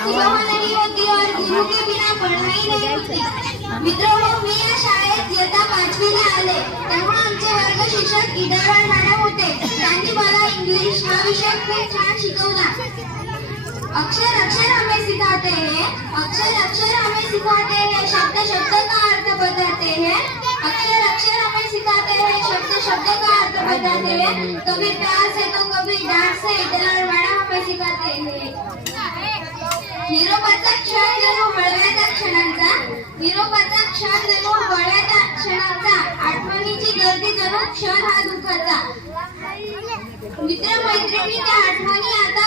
की बहाना नहीं होती और गुरु के बिना पढ़ाई नहीं होती। मित्रों, मी या शाळेत इयत्ता 5वी ला आले तेव्हा आमचे वर्ग शिक्षक ईदरवाड मॅडम होते। त्यांनी मला इंग्लिश हा विषय खूप छान शिकवला। अक्षर अक्षर हमें सिखाते हैं, अक्षर अक्षर हमें सिखाते हैं, शब्द शब्द का अर्थ बताते हैं। अक्षर अक्षर हमें सिखाते हैं, शब्द शब्द का अर्थ बताते हैं। कभी प्यार से तो कभी डांट से ईदरवाड मॅडम हमें सिखाते हैं। निरोपाचा क्षण जणू हळव्याच्या क्षणांचा, निरोपाचा क्षण जणू हळव्याच्या क्षणांचा, आठवणीची गर्दी जणू क्षण हा दुःखाचा। मित्र मैत्रिणी त्या आठवणी आता